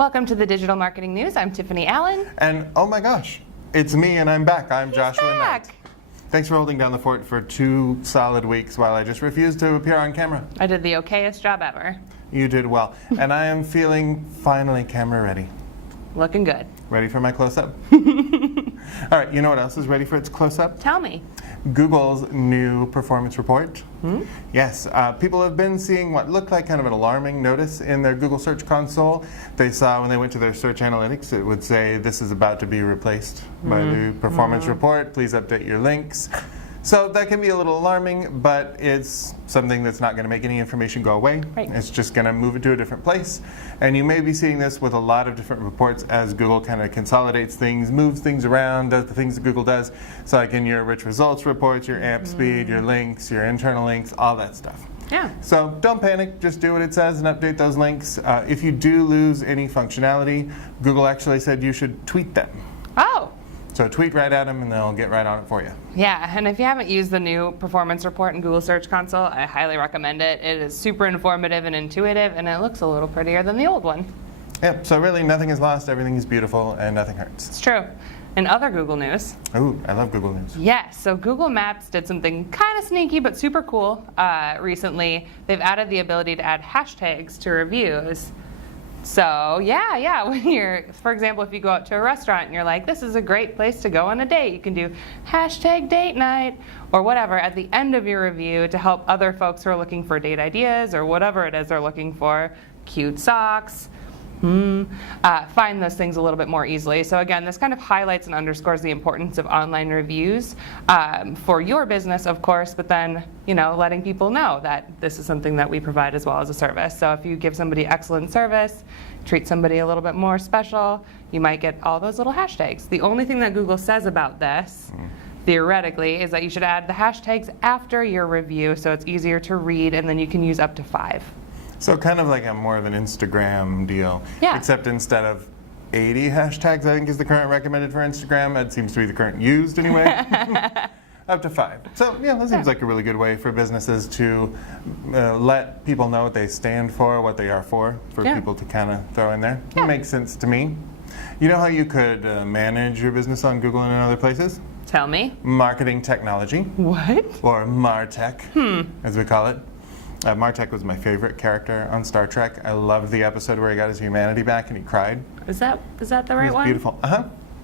Welcome to the Digital Marketing News. I'm Tiffani Allen. And oh my gosh, it's me and I'm back. I'm Joshua back. Nite. Thanks for holding down the fort for 2 solid weeks while I just refused to appear on camera. I did the okayest job ever. You did well. And I am feeling finally camera ready. Looking good. Ready for my close-up? All right, you know what else is ready for its close-up? Tell me. Google's new performance report. Yes, people have been seeing what looked like kind of an alarming notice in their Google Search Console. They saw when they went to their search analytics, it would say this is about to be replaced by the performance report. Please update your links. So that can be a little alarming, but it's something that's not going to make any information go away. Right. It's just going to move it to a different place. And you may be seeing this with a lot of different reports as Google kind of consolidates things, moves things around, does the things that Google does. So like in your rich results reports, your AMP speed, your links, your internal links, all that stuff. Yeah. So don't panic, just do what it says and update those links. If you do lose any functionality, Google actually said you should tweet them. Oh. So tweet right at them and they'll get right on it for you. Yeah, and if you haven't used the new performance report in Google Search Console, I highly recommend it. It is super informative and intuitive, and it looks a little prettier than the old one. Yep, so really nothing is lost, everything is beautiful, and nothing hurts. It's true. In other Google news. Ooh, I love Google News. Yes, so Google Maps did something kind of sneaky but super cool recently. They've added the ability to add hashtags to reviews. So yeah, when you're, for example, if you go out to a restaurant and you're like, this is a great place to go on a date, you can do hashtag date night or whatever at the end of your review to help other folks who are looking for date ideas or whatever it is they're looking for, cute socks, find those things a little bit more easily. So again, this kind of highlights and underscores the importance of online reviews for your business, of course, but then, letting people know that this is something that we provide as well as a service. So if you give somebody excellent service, treat somebody a little bit more special, you might get all those little hashtags. The only thing that Google says about this, theoretically, is that you should add the hashtags after your review so it's easier to read, and then you can use up to 5. So kind of like a more of an Instagram deal. Yeah. Except instead of 80 hashtags, I think is the current recommended for Instagram. That seems to be the current used anyway. Up to 5. So yeah, that seems like a really good way for businesses to let people know what they stand for, what they are for people to kind of throw in there. Yeah. It makes sense to me. You know how you could manage your business on Google and in other places? Tell me. Marketing technology. What? Or MarTech, as we call it. MarTech was my favorite character on Star Trek. I loved the episode where he got his humanity back and he cried. Is that the right It was one? beautiful.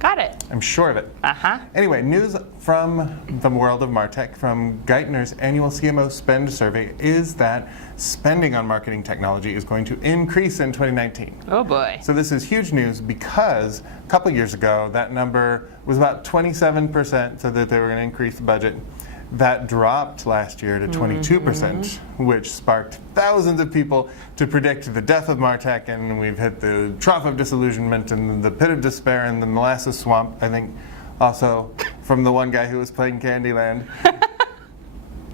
Got it. I'm sure of it. Uh-huh. Anyway, news from the world of MarTech from Gartner's annual CMO Spend Survey is that spending on marketing technology is going to increase in 2019. Oh boy. So this is huge news because a couple years ago that number was about 27%, so that they were going to increase the budget. That dropped last year to 22%, which sparked thousands of people to predict the death of MarTech, and we've hit the trough of disillusionment and the pit of despair and the molasses swamp, I think, also from the one guy who was playing Candyland.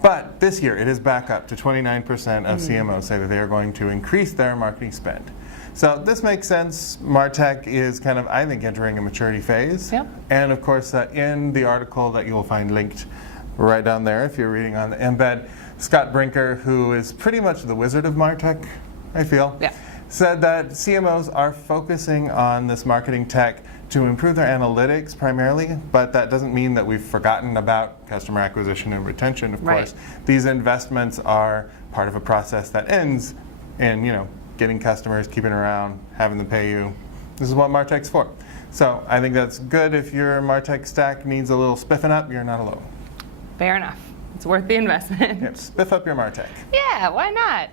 But this year, it is back up to 29% of CMOs say that they are going to increase their marketing spend. So this makes sense. MarTech is kind of, I think, entering a maturity phase. Yep. And of course, in the article that you will find linked right down there if you're reading on the embed, Scott Brinker, who is pretty much the wizard of MarTech, I feel, said that CMOs are focusing on this marketing tech to improve their analytics primarily, but that doesn't mean that we've forgotten about customer acquisition and retention, of course. These investments are part of a process that ends in, getting customers, keeping around, having them pay you. This is what MarTech's for. So I think that's good. If your MarTech stack needs a little spiffing up, you're not alone. Fair enough. It's worth the investment. Yep, spiff up your MarTech. Yeah, why not?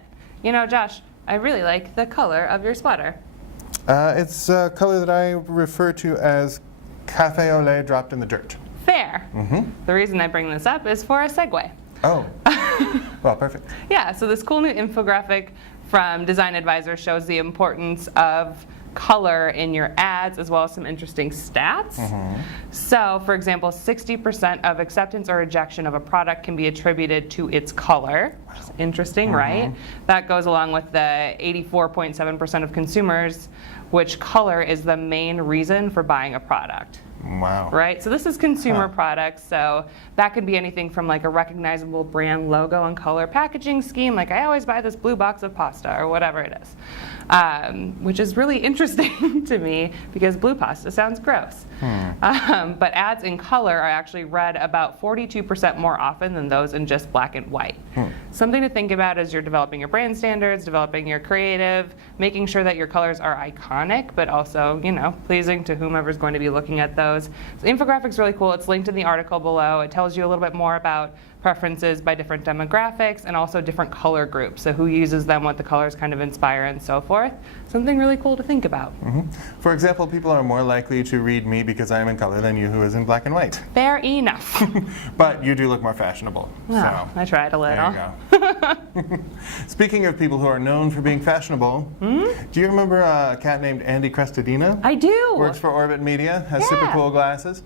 Josh, I really like the color of your sweater. It's a color that I refer to as cafe au lait dropped in the dirt. Fair. The reason I bring this up is for a segue. Oh, well, perfect. Yeah, so this cool new infographic from Design Advisor shows the importance of color in your ads, as well as some interesting stats. So, for example, 60% of acceptance or rejection of a product can be attributed to its color. Which is interesting, right? That goes along with the 84.7% of consumers, which color is the main reason for buying a product. Wow. Right? So this is consumer products. So that could be anything from like a recognizable brand logo and color packaging scheme, like I always buy this blue box of pasta or whatever it is, which is really interesting to me because blue pasta sounds gross. But ads in color are actually read about 42% more often than those in just black and white. Something to think about as you're developing your brand standards, developing your creative, making sure that your colors are iconic, but also, you know, pleasing to whomever's going to be looking at those. So the infographic's really cool. It's linked in the article below. It tells you a little bit more about preferences by different demographics and also different color groups. So who uses them, what the colors kind of inspire, and so forth. Something really cool to think about. For example, people are more likely to read me because I am in color than you who is in black and white. Fair enough. But you do look more fashionable. Well, so I tried a little. there you go. Speaking of people who are known for being fashionable, do you remember a cat named Andy Crestodina? I do. Works for Orbit Media, has super cool glasses.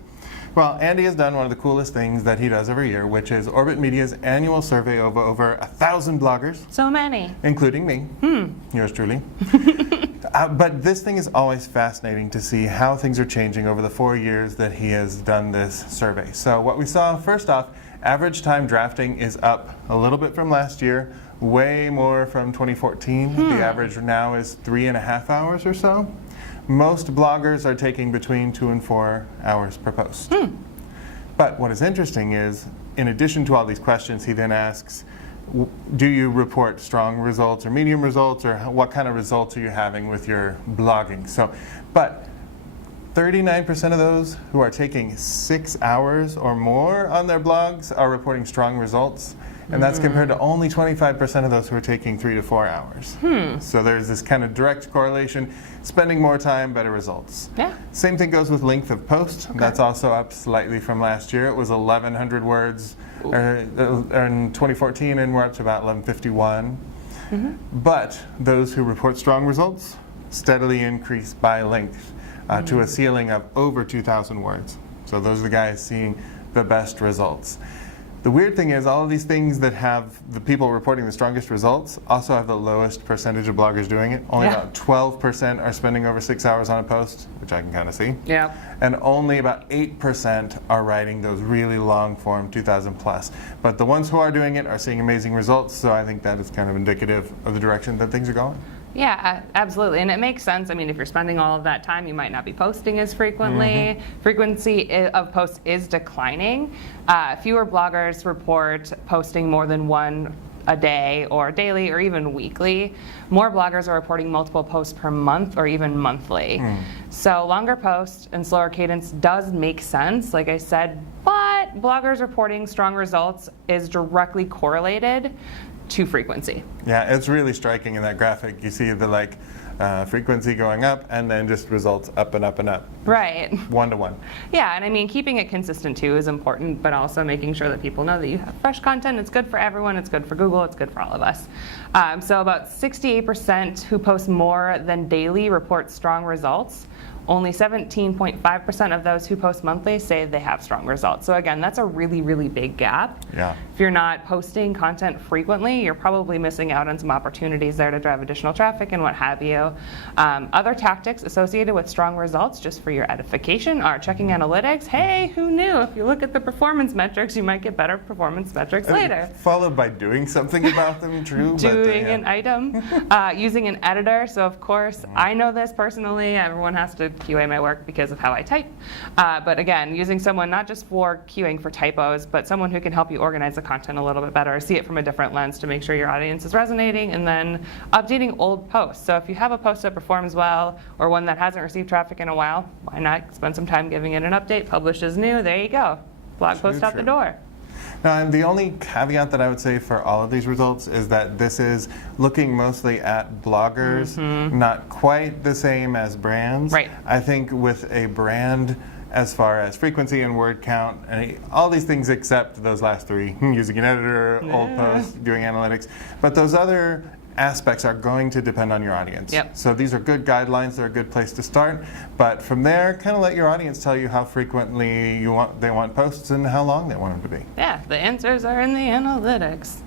Well, Andy has done one of the coolest things that he does every year, which is Orbit Media's annual survey of over 1,000 bloggers. So many. Including me, yours truly. But this thing is always fascinating to see how things are changing over the 4 years that he has done this survey. So what we saw, first off, average time drafting is up a little bit from last year, way more from 2014. The average now is 3.5 hours or so. Most bloggers are taking between 2 and 4 hours per post. But what is interesting is, in addition to all these questions, he then asks, do you report strong results or medium results, or what kind of results are you having with your blogging? So, but 39% of those who are taking 6 hours or more on their blogs are reporting strong results. And that's compared to only 25% of those who are taking 3 to 4 hours. So there's this kind of direct correlation. Spending more time, better results. Yeah. Same thing goes with length of post. That's also up slightly from last year. It was 1,100 words in 2014, and we're up to about 1,151. But those who report strong results steadily increase by length to a ceiling of over 2,000 words. So those are the guys seeing the best results. The weird thing is, all of these things that have the people reporting the strongest results also have the lowest percentage of bloggers doing it. Only about 12% are spending over 6 hours on a post, which I can kind of see. Yeah. And only about 8% are writing those really long form, 2,000 plus. But the ones who are doing it are seeing amazing results, so I think that is kind of indicative of the direction that things are going. Yeah, absolutely. And it makes sense. I mean, if you're spending all of that time, you might not be posting as frequently. Frequency of posts is declining. Fewer bloggers report posting more than one a day or daily or even weekly. More bloggers are reporting multiple posts per month or even monthly. So longer posts and slower cadence does make sense, like I said, but bloggers reporting strong results is directly correlated to frequency. Yeah, it's really striking in that graphic. You see the frequency going up and then just results up and up and up. Right. 1 to 1. Yeah, and I mean, keeping it consistent too is important, but also making sure that people know that you have fresh content. It's good for everyone. It's good for Google. It's good for all of us. So about 68% who post more than daily report strong results. Only 17.5% of those who post monthly say they have strong results. So again, that's a really, really big gap. Yeah. If you're not posting content frequently, you're probably missing out on some opportunities there to drive additional traffic and what have you. Other tactics associated with strong results, just for your edification, are checking analytics. Hey, who knew? If you look at the performance metrics, you might get better performance metrics later. Followed by doing something about them, true. Doing an item. Using an editor. So of course, I know this personally. Everyone has to QA my work because of how I type. But again, using someone not just for QAing for typos, but someone who can help you organize the content a little bit better, see it from a different lens to make sure your audience is resonating, and then updating old posts. So if you have a post that performs well or one that hasn't received traffic in a while, why not spend some time giving it an update, publish as new, there you go. Blog post out the door. Now, and the only caveat that I would say for all of these results is that this is looking mostly at bloggers, not quite the same as brands. Right. I think with a brand, as far as frequency and word count, and all these things except those last three, using an editor, old posts, doing analytics, but those other aspects are going to depend on your audience. Yep. So these are good guidelines, they're a good place to start, but from there, kind of let your audience tell you how frequently they want posts and how long they want them to be. Yeah, the answers are in the analytics.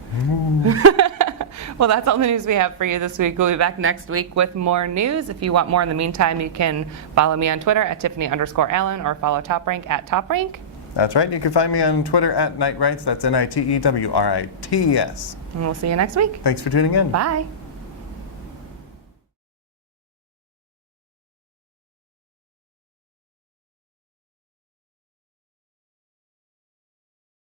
Well, that's all the news we have for you this week. We'll be back next week with more news. If you want more in the meantime, you can follow me on Twitter at Tiffani_Allen or follow TopRank at TopRank. That's right. You can find me on Twitter at Nitewrites. That's Nitewrites. And we'll see you next week. Thanks for tuning in. Bye.